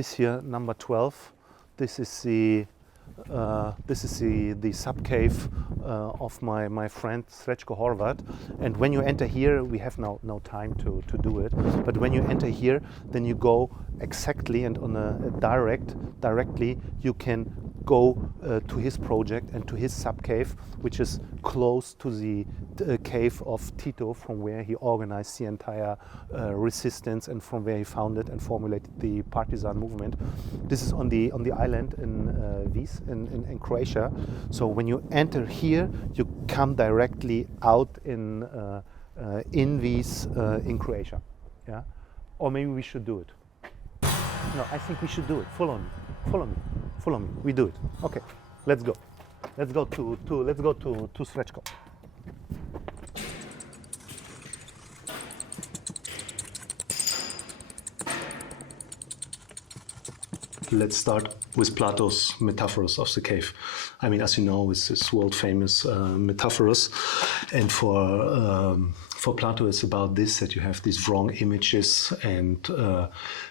this here, number 12. This is the sub cave of my friend Srećko Horvat. And when you enter here, we have no time to do it. But when you enter here, then you go exactly and on a directly you can go to his project and to his sub cave, which is close to the cave of Tito, from where he organized the entire resistance and from where he founded and formulated the partisan movement. This is on the island in Vis in Croatia. So when you enter here, you come directly out in Vis in Croatia. Yeah, or maybe we should do it. No, I think we should do it. Follow me. We do it. Okay, let's go. Let's go to Srećko. Let's start with Plato's Metaphoros of the cave. I mean, as you know, it's this world-famous Metaphoros, and for Plato, it's about this, that you have these wrong images, and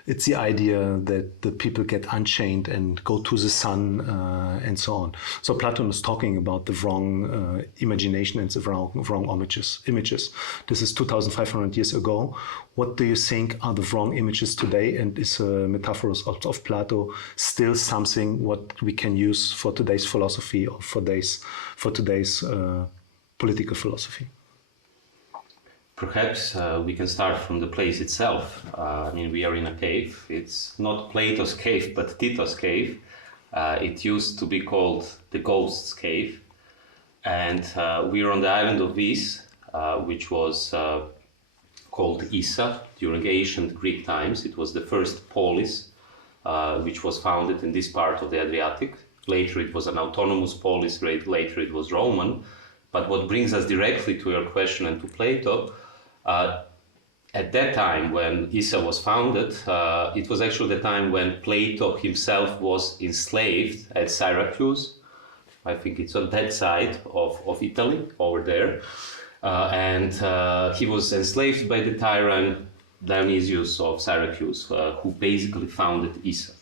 it's the idea that the people get unchained and go to the sun and so on. So Plato is talking about the wrong imagination and the wrong images. This is 2,500 years ago. What do you think are the wrong images today? And is Metaphoros of Plato still something what we can use for today's philosophy or for today's political philosophy? Perhaps we can start from the place itself. I mean, we are in a cave. It's not Plato's cave, but Tito's cave. It used to be called the Ghost's Cave. And we are on the island of Vis, which was called Isa during ancient Greek times. It was the first polis, which was founded in this part of the Adriatic. Later it was an autonomous polis, later it was Roman. But what brings us directly to your question and to Plato, at that time when Isa was founded, it was actually the time when Plato himself was enslaved at Syracuse. I think it's on that side of Italy, over there. And he was enslaved by the tyrant Dionysius of Syracuse, who basically founded Isa.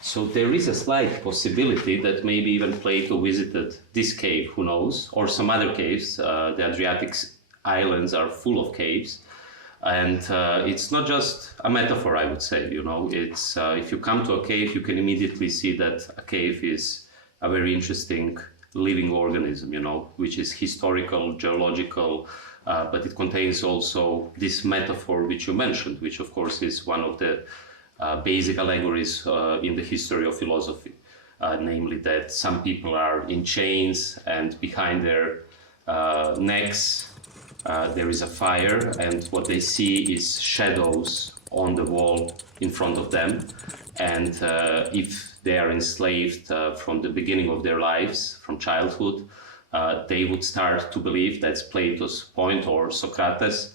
So there is a slight possibility that maybe even Plato visited this cave, who knows, or some other caves. The Adriatic islands are full of caves. And it's not just a metaphor, I would say, you know. It's if you come to a cave, you can immediately see that a cave is a very interesting living organism, you know, which is historical, geological, but it contains also this metaphor which you mentioned, which of course is one of the basic allegories in the history of philosophy, namely that some people are in chains and behind their necks there is a fire, and what they see is shadows on the wall in front of them. And if they are enslaved from the beginning of their lives, from childhood, they would start to believe, that's Plato's point, or Socrates,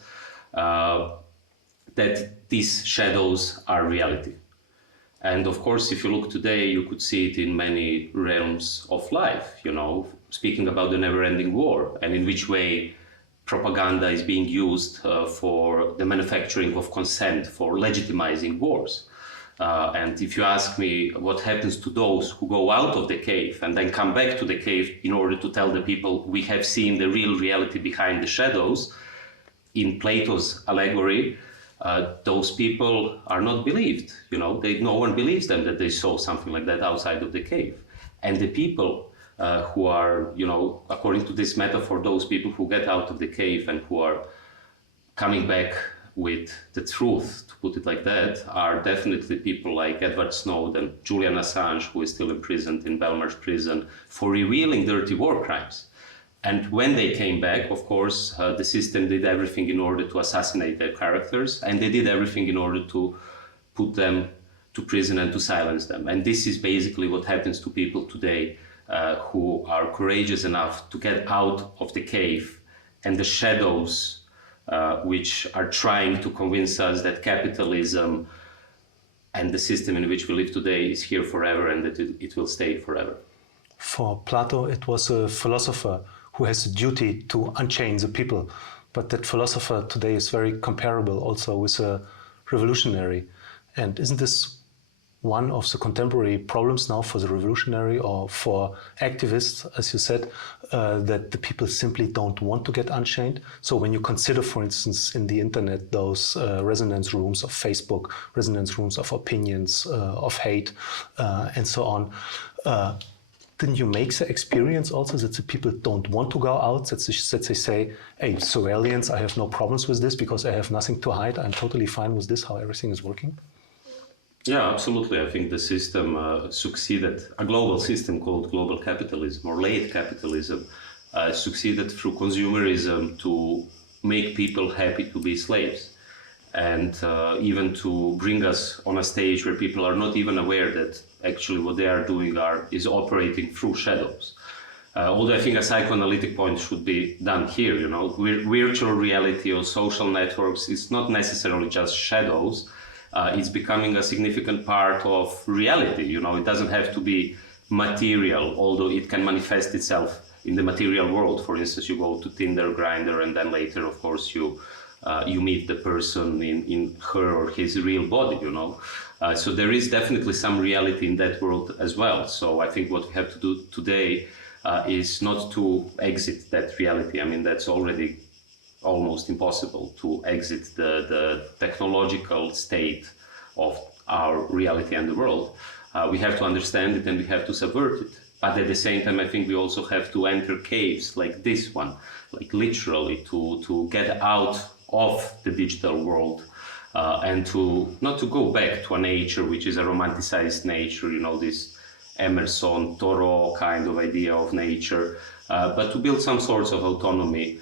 that these shadows are reality. And of course, if you look today, you could see it in many realms of life, you know, speaking about the never-ending war, and in which way propaganda is being used for the manufacturing of consent, for legitimizing wars. And if you ask me what happens to those who go out of the cave and then come back to the cave in order to tell the people we have seen the real reality behind the shadows, in Plato's allegory, those people are not believed. You know, no one believes them that they saw something like that outside of the cave. And the people who are, you know, according to this metaphor, those people who get out of the cave and who are coming back with the truth, to put it like that, are definitely people like Edward Snowden, Julian Assange, who is still imprisoned in Belmarsh prison for revealing dirty war crimes. And when they came back, of course, the system did everything in order to assassinate their characters, and they did everything in order to put them to prison and to silence them. And this is basically what happens to people today who are courageous enough to get out of the cave and the shadows which are trying to convince us that capitalism and the system in which we live today is here forever and that it will stay forever. For Plato, it was a philosopher who has a duty to unchain the people. But that philosopher today is very comparable also with a revolutionary. And isn't this one of the contemporary problems now for the revolutionary or for activists, as you said, that the people simply don't want to get unchained. So when you consider, for instance, in the internet, those resonance rooms of Facebook, resonance rooms of opinions, of hate, and so on, then you make the experience also that the people don't want to go out, that they say, hey, surveillance, I have no problems with this because I have nothing to hide. I'm totally fine with this, how everything is working. Yeah, absolutely. I think the system succeeded, a global system called global capitalism or late capitalism, succeeded through consumerism to make people happy to be slaves. And even to bring us on a stage where people are not even aware that actually what they are doing is operating through shadows. Although I think a psychoanalytic point should be done here, you know, virtual reality or social networks is not necessarily just shadows. It's becoming a significant part of reality. You know, it doesn't have to be material, although it can manifest itself in the material world. For instance, you go to Tinder, Grindr, and then later, of course, you meet the person in her or his real body, you know. So there is definitely some reality in that world as well. So I think what we have to do today is not to exit that reality. I mean, that's already almost impossible to exit the technological state of our reality and the world. We have to understand it and we have to subvert it. But at the same time, I think we also have to enter caves like this one, like literally to get out of the digital world and to not to go back to a nature which is a romanticized nature, you know, this Emerson, Thoreau kind of idea of nature, but to build some sorts of autonomy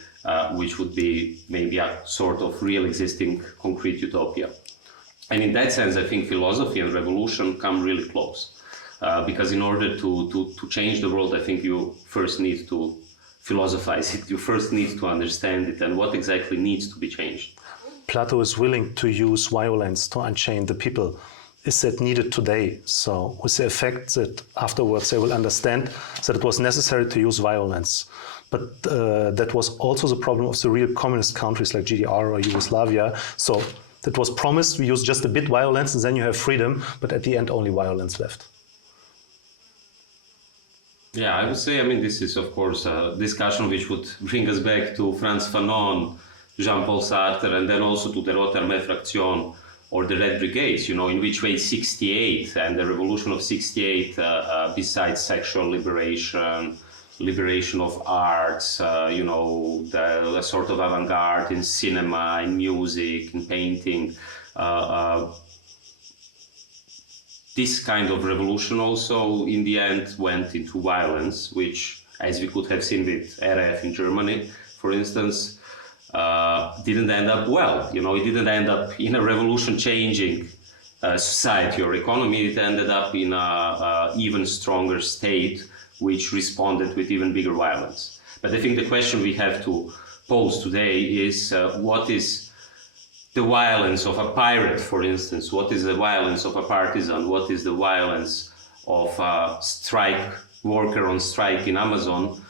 which would be maybe a sort of real existing concrete utopia. And in that sense, I think philosophy and revolution come really close. Because in order to change the world, I think you first need to philosophize it. You first need to understand it and what exactly needs to be changed. Plato is willing to use violence to unchain the people. Is that needed today? So with the effect that afterwards they will understand that it was necessary to use violence. But that was also the problem of the real communist countries like GDR or Yugoslavia. So that was promised, we use just a bit violence and then you have freedom, but at the end only violence left. Yeah, I would say, I mean, this is of course a discussion which would bring us back to Frantz Fanon, Jean-Paul Sartre, and then also to the Rote Armee Fraktion or the Red Brigades, you know, in which way 68 and the revolution of 68, besides sexual liberation, liberation of arts, you know, the sort of avant-garde in cinema, in music, in painting, this kind of revolution also in the end went into violence, which, as we could have seen with RAF in Germany, for instance, didn't end up well. You know, it didn't end up in a revolution-changing society or economy. It ended up in a even stronger state, which responded with even bigger violence. But I think the question we have to pose today is what is the violence of a pirate, for instance? What is the violence of a partisan? What is the violence of a strike worker on strike in Amazon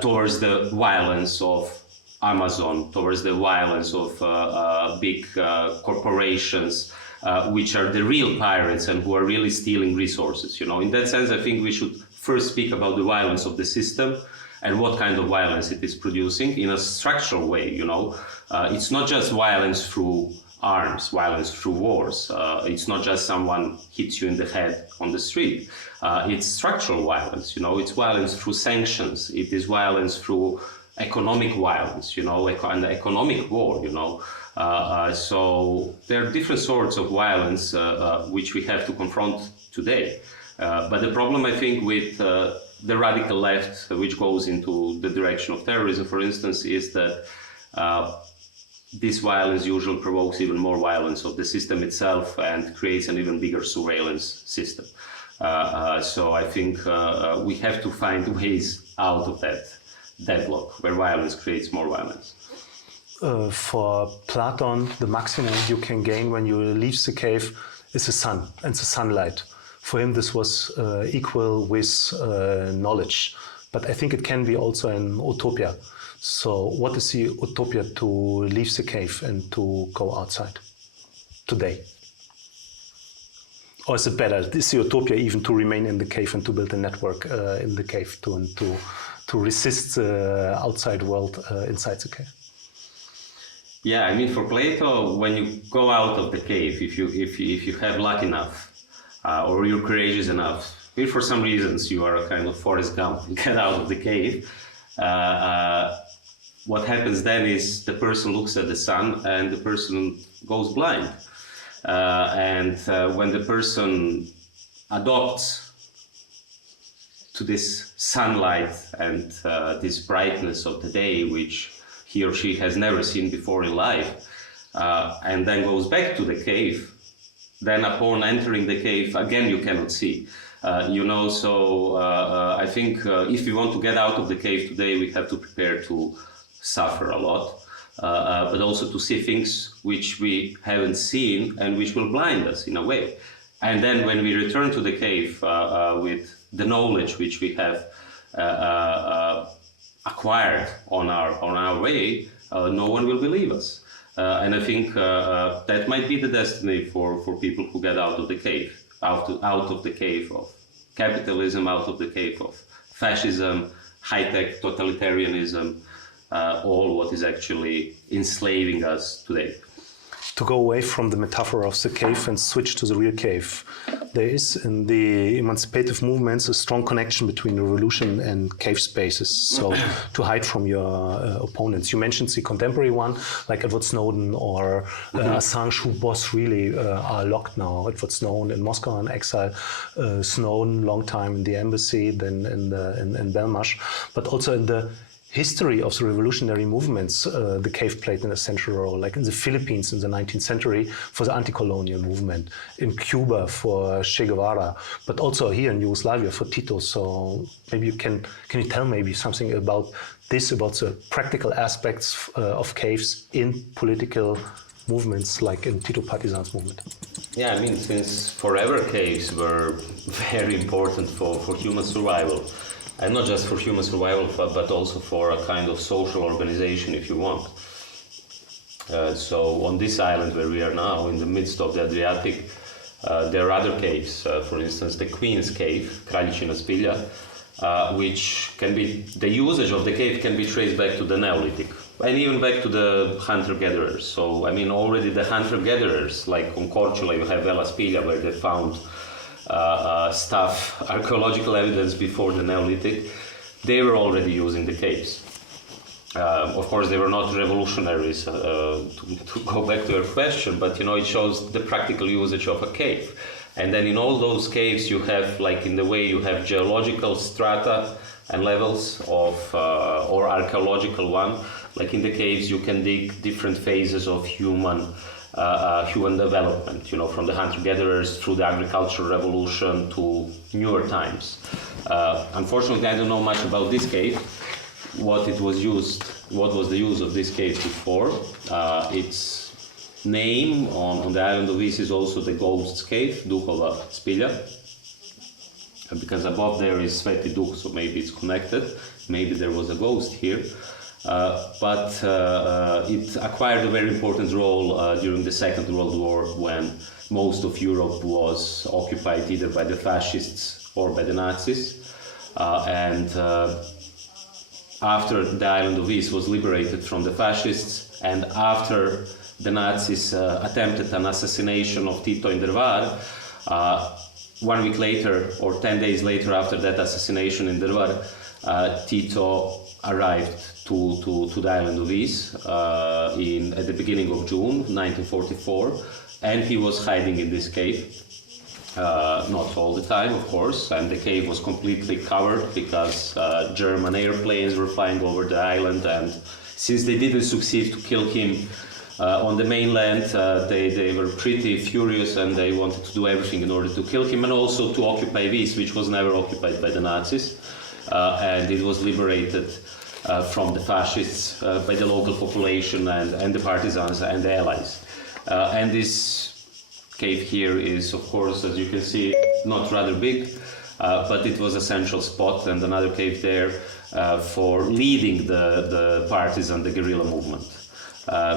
towards the violence of Amazon, towards the violence of big corporations, which are the real pirates and who are really stealing resources? You know, in that sense, I think we should first speak about the violence of the system and what kind of violence it is producing in a structural way. You know, it's not just violence through arms, violence through wars. It's not just someone hits you in the head on the street. It's structural violence. You know, it's violence through sanctions. It is violence through economic violence. You know, and economic war. You know, so there are different sorts of violence which we have to confront today. But the problem, I think, with the radical left, which goes into the direction of terrorism, for instance, is that this violence usually provokes even more violence of the system itself and creates an even bigger surveillance system. So I think we have to find ways out of that deadlock where violence creates more violence. For Platon, the maximum you can gain when you leave the cave is the sun and the sunlight. For him, this was equal with knowledge. But I think it can be also an utopia. So what is the utopia to leave the cave and to go outside today? Or is it better, is utopia even to remain in the cave and to build a network in the cave to resist the outside world inside the cave? Yeah, I mean, for Plato, when you go out of the cave, if you have luck enough, or you're courageous enough, if for some reasons you are a kind of Forrest Gump, you get out of the cave, what happens then is the person looks at the sun and the person goes blind. And when the person adopts to this sunlight and this brightness of the day, which he or she has never seen before in life, and then goes back to the cave, then upon entering the cave, again you cannot see. So I think if we want to get out of the cave today, we have to prepare to suffer a lot, but also to see things which we haven't seen and which will blind us in a way. And then when we return to the cave with the knowledge which we have acquired on our way, no one will believe us. And I think that might be the destiny for people who get out of the cave, out of the cave of capitalism, out of the cave of fascism, high-tech totalitarianism, all what is actually enslaving us today. To go away from the metaphor of the cave and switch to the real cave, there is in the emancipative movements a strong connection between revolution and cave spaces. So to hide from your opponents. You mentioned the contemporary one, like Edward Snowden or Assange, who was really are locked now. Edward Snowden in Moscow in exile, Snowden long time in the embassy, then in Belmarsh, but also in the history of the revolutionary movements, the cave played an essential role, like in the Philippines in the 19th century for the anti-colonial movement, in Cuba for Che Guevara, but also here in Yugoslavia for Tito. So maybe can you tell maybe something about this, about the practical aspects of caves in political movements like in Tito Partisans movement? Yeah, I mean, since forever caves were very important for human survival. And not just for human survival, but also for a kind of social organization, if you want. So on this island where we are now, in the midst of the Adriatic, there are other caves. For instance, the Queen's Cave, Kraljičina Spilja, which can be, the usage of the cave can be traced back to the Neolithic, and even back to the hunter-gatherers. So, I mean, already the hunter-gatherers, like on Korčula, you have Vela Spilja, where they found archaeological evidence before the Neolithic, they were already using the caves. Of course, they were not revolutionaries, to go back to your question, but it shows the practical usage of a cave. And then in all those caves you have, like in the way you have geological strata and levels of, or archaeological one, like in the caves you can dig different phases of human development, from the hunter-gatherers through the agricultural revolution to newer times. Unfortunately, I don't know much about this cave, what was the use of this cave before. Its name on the island of Vis is also the Ghost's Cave, Duhova Spilja, because above there is Sveti Duh, so maybe it's connected, maybe there was a ghost here. But it acquired a very important role during the Second World War, when most of Europe was occupied either by the fascists or by the Nazis. And after the island of Vis was liberated from the fascists, and after the Nazis attempted an assassination of Tito in Drvar, 1 week later, or 10 days later after that assassination in Drvar, Tito arrived to the island of Vis at the beginning of June 1944, and he was hiding in this cave. Not all the time, of course, and the cave was completely covered because German airplanes were flying over the island, and since they didn't succeed to kill him on the mainland, they were pretty furious, and they wanted to do everything in order to kill him and also to occupy Vis, which was never occupied by the Nazis, and it was liberated from the fascists by the local population and the partisans and the allies. And this cave here is, of course, as you can see, not rather big, but it was a central spot, and another cave there for leading the partisan, the guerrilla movement.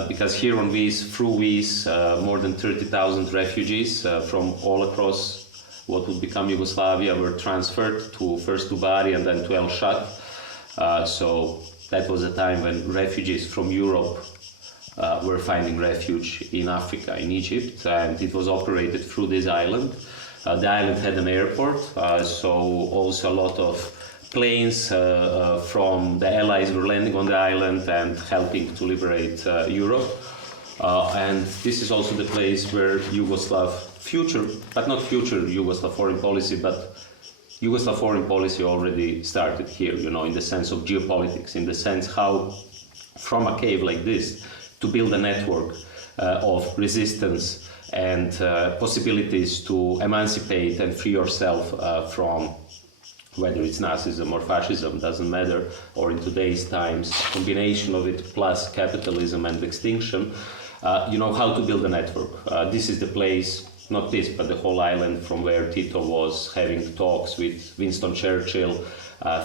because here on Vis, through Vis, more than 30,000 refugees from all across what would become Yugoslavia were transferred to first to Bari and then to El Shat. So that was a time when refugees from Europe were finding refuge in Africa, in Egypt, and it was operated through this island. The island had an airport, so also a lot of planes from the Allies were landing on the island and helping to liberate Europe. And this is also the place where Yugoslav Yugoslav foreign policy, but Yugoslav foreign policy already started here, in the sense of geopolitics, in the sense how from a cave like this to build a network of resistance and possibilities to emancipate and free yourself from whether it's Nazism or fascism, doesn't matter, or in today's times, combination of it plus capitalism and extinction, how to build a network. This is the place, not this, but the whole island from where Tito was having talks with Winston Churchill,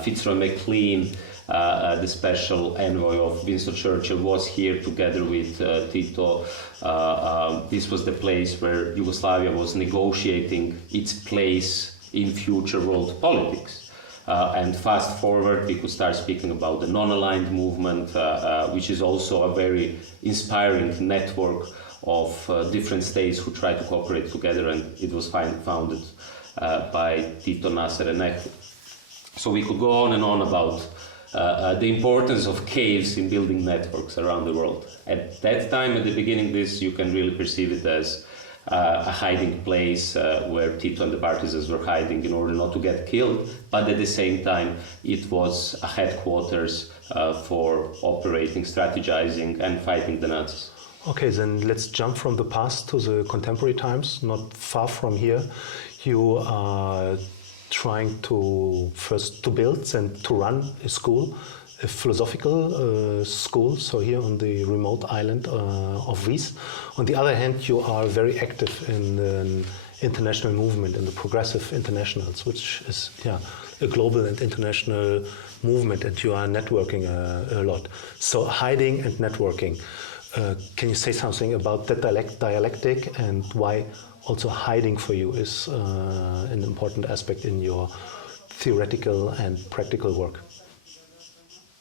Fitzroy McLean, the special envoy of Winston Churchill was here together with Tito. This was the place where Yugoslavia was negotiating its place in future world politics. And fast forward, we could start speaking about the non-aligned movement, which is also a very inspiring network of different states who try to cooperate together, and it was founded by Tito, Nasser and Nekru. So we could go on and on about the importance of caves in building networks around the world. At that time, at the beginning, you can really perceive it as a hiding place where Tito and the partisans were hiding in order not to get killed, but at the same time, it was a headquarters for operating, strategizing, and fighting the Nazis. Okay, then let's jump from the past to the contemporary times. Not far from here, you are trying to first to build and to run a school, a philosophical school, so here on the remote island of Vis. On the other hand, you are very active in the international movement, in the progressive internationals, which is a global and international movement, and you are networking a lot. So hiding and networking. Can you say something about that dialectic and why also hiding for you is an important aspect in your theoretical and practical work?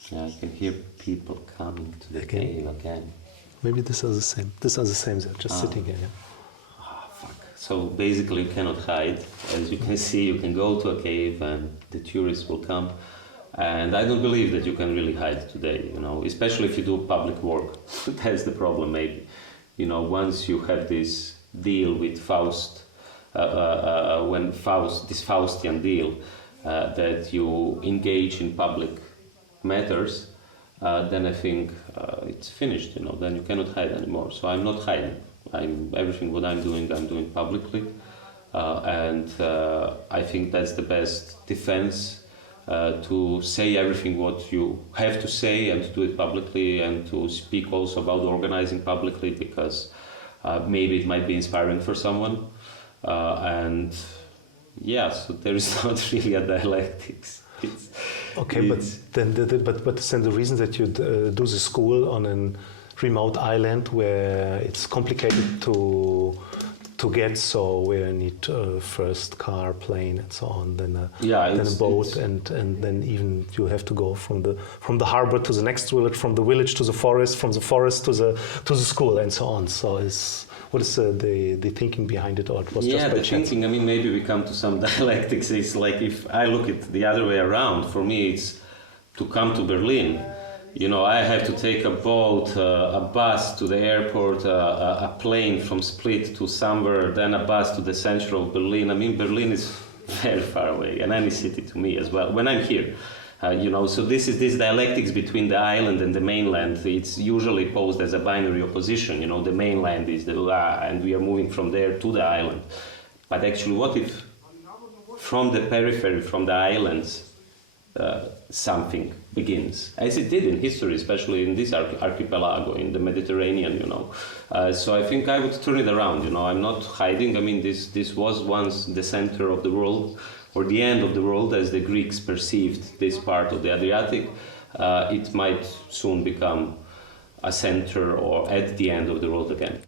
Yeah, I can hear people coming to the cave again. Maybe these are the same. These are the same. They're just sitting here. Yeah. Fuck. So basically, you cannot hide. As you can see, you can go to a cave, and the tourists will come. And I don't believe that you can really hide today. Especially if you do public work. That's the problem, maybe. Once you have this deal with Faust, this Faustian deal, that you engage in public matters, then I think it's finished. Then you cannot hide anymore. So I'm not hiding. Everything what I'm doing publicly, and I think that's the best defense. To say everything what you have to say and to do it publicly, and to speak also about organizing publicly, because maybe it might be inspiring for someone. So there is not really a dialectics. But then the reason that you do the school on a remote island where it's complicated to get, so we need first car, plane, and so on, then a boat, and then even you have to go from the harbor to the next village, from the village to the forest, from the forest to the school, and so on. So what is the thinking behind it, or it was just by chance? Thinking. I mean, maybe we come to some dialectics. It's like if I look at the other way around. For me, it's to come to Berlin. I have to take a boat, a bus to the airport, a plane from Split to somewhere, then a bus to the center of Berlin. I mean, Berlin is very far away, and any city to me as well, when I'm here. So this dialectics between the island and the mainland. It's usually posed as a binary opposition. The mainland is and we are moving from there to the island. But actually, what if from the periphery, from the islands, something begins, as it did in history, especially in this archipelago, in the Mediterranean, So I think I would turn it around, I'm not hiding. I mean, this was once the center of the world, or the end of the world, as the Greeks perceived this part of the Adriatic. It might soon become a center or at the end of the road again.